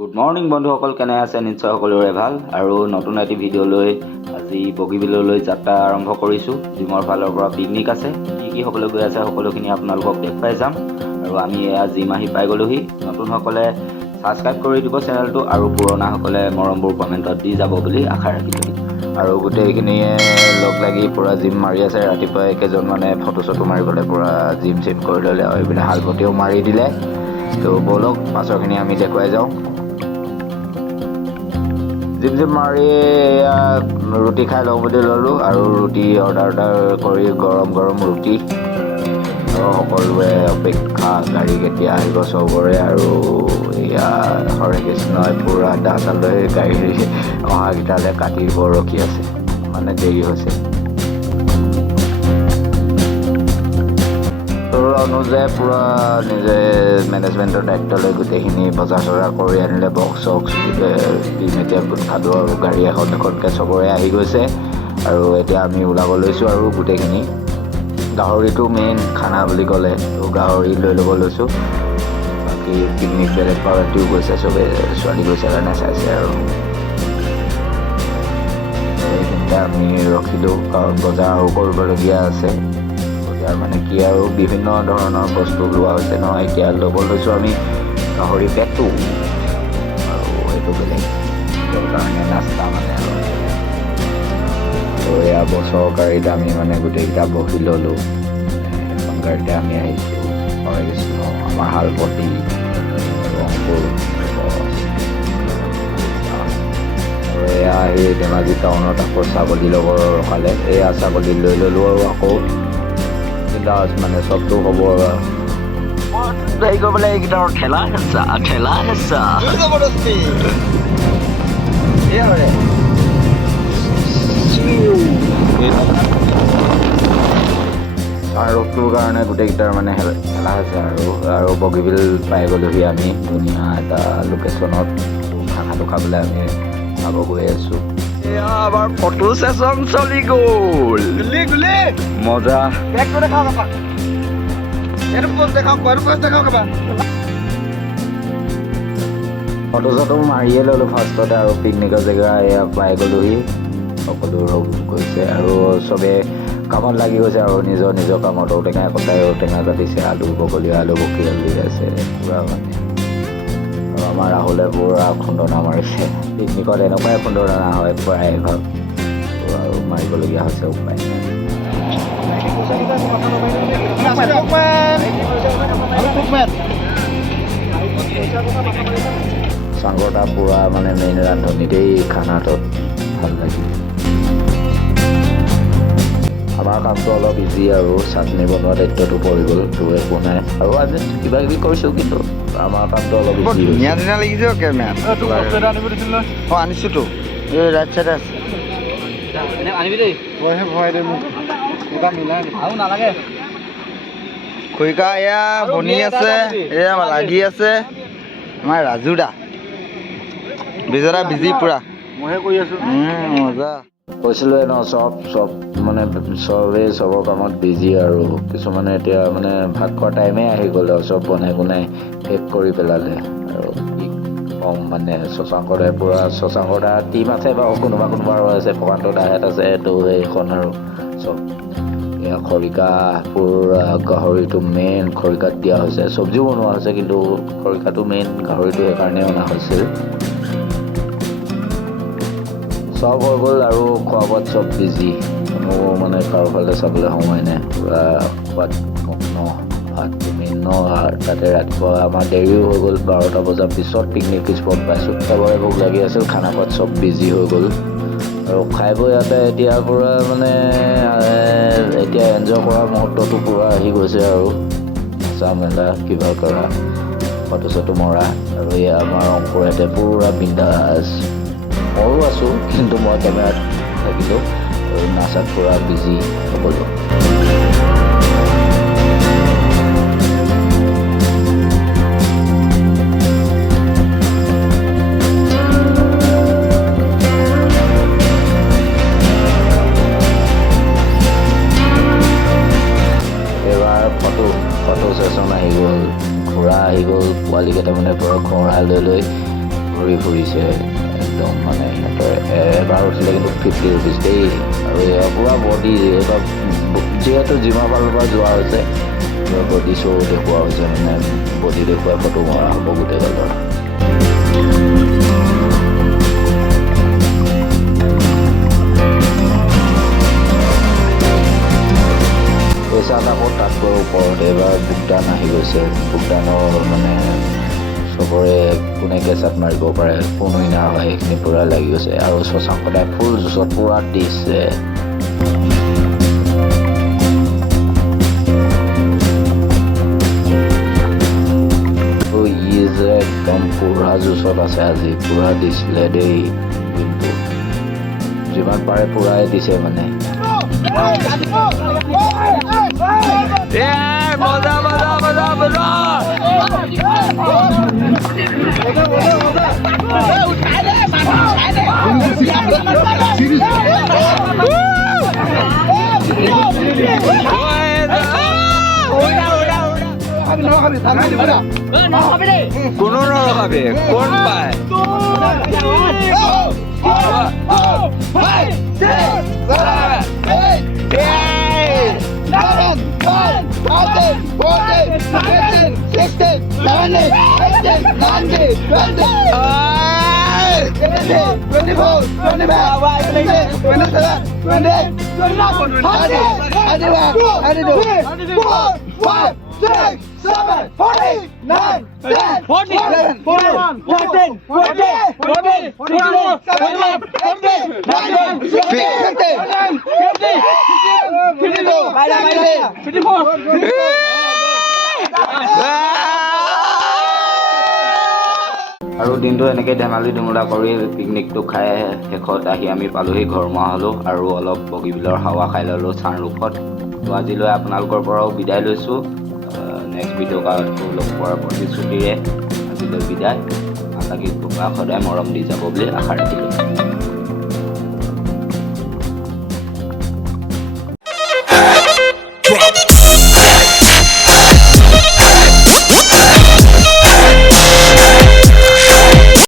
Good morning বন্ধুসকল, কেনে আছে? নিশ্চয় সকলোৰে ভাল। আৰু নতুন এটি ভিডিঅ' লৈ আজি বগীবিললৈ যাত্ৰা আৰম্ভ কৰিছোঁ। জিমৰ ফালৰ পৰা পিকনিক আছে, কি হ'বলৈ গৈ আছে সকলোখিনি আপোনালোকক দেখুৱাই যাম। আৰু আমি এয়া জিম আহি পাই গ'লোহি। নতুনসকলে ছাবস্ক্ৰাইব কৰি দিব চেনেলটো, আৰু পুৰণাসকলে মৰমবোৰ কমেণ্টত দি যাব বুলি আশা ৰাখিছোঁ। আৰু গোটেইখিনিয়ে লগ লাগি পূৰা জিম মাৰি আছে। ৰাতিপুৱাই কেইজনমানে ফটো চটো মাৰিবলৈ পূৰা জিম চিম কৰি ল'লে, আৰু এইপিনে হালপতিও মাৰি দিলে। তো ব'লক পাছৰখিনি আমি দেখুৱাই যাওঁ। জিম মাৰি ৰুটি খাই লওঁ বুলি ল'লোঁ, আৰু ৰুটি অৰ্ডাৰ কৰি গৰম গৰম ৰুটি। আৰু সকলোৱে অপেক্ষা, গাড়ী কেতিয়া আহিব চবৰে। আৰু এয়া হৰে কৃষ্ণই পূৰা দাঁত লৈ গাড়ী অহাকেইটালৈ কাটিব ৰখি আছে, মানে দেৰি হৈছে। অনুযায়ী পূৰা নিজে মেনেজমেণ্টৰ দায়িত্ব লৈ গোটেইখিনি বজাৰ চজাৰ কৰি আনিলে। বক্স চক্স টিম এতিয়া গোট খালোঁ, আৰু গাড়ী এখনকৈ চবৰে আহি গৈছে। আৰু এতিয়া আমি ওলাব লৈছোঁ, আৰু গোটেইখিনি গাহৰিটো মেইন খানা বুলি ক'লে, তো গাহৰি লৈ ল'ব লৈছোঁ। বাকী পিকনিক বেলেগ পাৰ্টিও গৈছে, চবেই ছোৱালী গৈছে কাৰণে চাইছে। আৰু এইখিনিতে আমি ৰখিলোঁ, কাৰণ বজাৰ আৰু কৰিবলগীয়া আছে। মানে কি আৰু বিভিন্ন ধৰণৰ বস্তু লোৱা হৈছে নহয়। এতিয়া ল'ব লৈছোঁ আমি গাহৰি পেটটো, আৰু এইটো বেলেগ কাৰণে নাস্তা মানে। আৰু এয়া বছৰৰ গাড়ীত আমি মানে গোটেইকেইটা বহি ল'লোঁ। এখন গাড়ীতে আমি আহিছোঁ। হৰে কৃষ্ণ, আমাৰ হালপতি, ৰংপুৰ। আৰু এয়া এই ধেমাজি টাউনত আকৌ ছাগলী লগৰ ৰখালে। এয়া ছাগলী লৈ ল'লোঁ, আৰু আকৌ মানে চবটো হ'ব আৰু হেৰি কৰিবলৈ এইকেইটা ঠেলা হেঁচা ৰ'দটোৰ কাৰণে গোটেইকেইটাৰ মানে খেলা হৈছে। আৰু বগীবিল পাই গ'লোহি আমি, ধুনীয়া এটা লোকেশ্যনত খানাটো খাবলৈ আমি খাব গৈ আছোঁ। এয়া আমাৰ ফটো ছেশ্যন চলি গ'ল, মজা। ফটো চটো মাৰিয়ে ল'লোঁ ফাৰ্ষ্টতে, আৰু পিকনিকৰ জেগা এয়া পাই গ'লোহি। সকলো গৈছে, আৰু চবেই কামত লাগি গৈছে, আৰু নিজৰ নিজৰ কামত। ঔটেঙা কটাই ঔটেঙা কাটিছে, আলু বগলী আলু বকি আলু আছে পূৰা মানে। আৰু আমাৰ ৰাহুলে পূৰা খুন্দনা মাৰিছে। পিকনিকত এনেকুৱাই খুন্দনা হয় প্ৰায়ভাগ, আৰু মাৰিবলগীয়া হৈছে, উপায় নাই। চাংগটা পূৰা মানে মেইন ৰান্ধনি দেই, খানাটোত ভাল লাগিল। আমাৰ কামটো অলপ ইজি, আৰু চাটনি বনোৱা দায়িত্বটো পৰি গ'ল, তো একো নাই। আৰু আজি কিবা কিবি কৰিছোঁ, কিন্তু আমাৰ কামটো অলপ ইজি। ধুনীয়া ধুনীয়া লাগিছে আনিছোঁতো, এই ৰাইট চাইডে আছে। আনিবি দেই, ভৰাই দে মোক আৰু নালাগে। খৰিকা এয়া বনি আছে, এয়া লাগি আছে আমাৰ ৰাজু দা। বিজৰা বিজি পুৰা, মইহে কৰি আছোঁ, মজা। কৈছিলোঁৱে ন, চব মানে চবেই চবৰ কামত বিজি। আৰু কিছুমানে এতিয়া মানে ভাত খোৱাৰ টাইমেই আহি গ'ল, আৰু চব বনাই বনাই শেষ কৰি পেলালে। আৰু কি ক'ম মানে, শশাংকদাই পূৰা শশাংকদা টীম আছে বাৰু, কোনোবা আৰু আছে, প্ৰকান্ত দাহঁত আছে, তো এইখন আৰু চব এয়া খৰিকা পূৰা গাহৰিটো মেইন খৰিকাত দিয়া হৈছে। চব্জিও বনোৱা হৈছে, কিন্তু খৰিকাটো মেইন, গাহৰিটো সেইকাৰণে অনা হৈছিল। চব হৈ গ'ল, আৰু খোৱা বোৱাত চব বিজি। মোৰ মানে কাৰো ফালে চাবলৈ সময় নাই, পূৰা খোৱাত মগ্ন। ভাতটো মেইন ন, তাতে ৰাতিপুৱা আমাৰ দেৰিও হৈ গ'ল, 12টা বজাৰ পিছত পিকনিক স্পট পাইছোঁ। চবৰে ভোক লাগি আছিল, খানা খোৱাত চব বিজি হৈ গ'ল। আৰু খাই বৈ ইয়াতে এতিয়া পূৰা মানে এতিয়া এনজয় কৰা মুহূৰ্তটো পূৰা আহি গৈছে। আৰু নচা মেলা কিবা কৰা, ফটো চটো মৰা। আৰু এয়া আমাৰ অংকুৰেতে পূৰা বিন্দাছ। ময়ো আছোঁ, কিন্তু মই কেমেৰাত থাকিলোঁ, আৰু নাচাত পূৰা বিজি সকলো। ফটো ছেশ্যন আহি গ'ল, ঘোঁৰা আহি গ'ল, পোৱালি কেইটামানে পূৰা ঘোঁৰা লৈ ঘূৰি ফুৰিছে একদম মানে সিহঁতৰ এবাৰ উঠিলে কিন্তু 50 ৰুপিজ দেই আৰু এয়া পূৰা বডি এইবাৰ যিহেতু জিমৰ ফালৰ পৰা যোৱা হৈছে বডি শ্ব' দেখুওৱা হৈছে মানে বডি দেখুৱাই ফটো মৰা হ'ব গোটেই গালৰ পইচা আকৌ তাতকৈ ওপৰত এইবাৰ বুকদান আহি গৈছে বুকদানৰ মানে চবৰে কোনে কেঁচাত মাৰিব পাৰে কোন উইনাৰ হয় এইখিনি পূৰা লাগি গৈছে আৰু শশাংক দাই ফুল জোচত পূৰা দিছে ই যে একদম পূৰা জোচত আছে আজি পূৰা দিছিলে দেই কিন্তু যিমান পাৰে পূৰাই দিছে মানে কোনো নৰখাবি কোন পায় আৰু দিনটো এনেকৈ ধেমালি ধুমুলা কৰি পিকনিকটো খাই শেষত আহি আমি পালোহি ঘৰমুৱা হ'লোঁ আৰু অলপ বগীবিলৰ হাৱা খাই ল'লোঁ ছানৰুফত তো আজিলৈ আপোনালোকৰ পৰাও বিদায় লৈছোঁ নেক্সট ভিডিঅ' লগ পোৱাৰ প্ৰতিশ্ৰুতিৰে আজিলৈ বিদায় আপোনালোকে সদায় মৰম দি যাব বুলি আশা ৰাখিলোঁ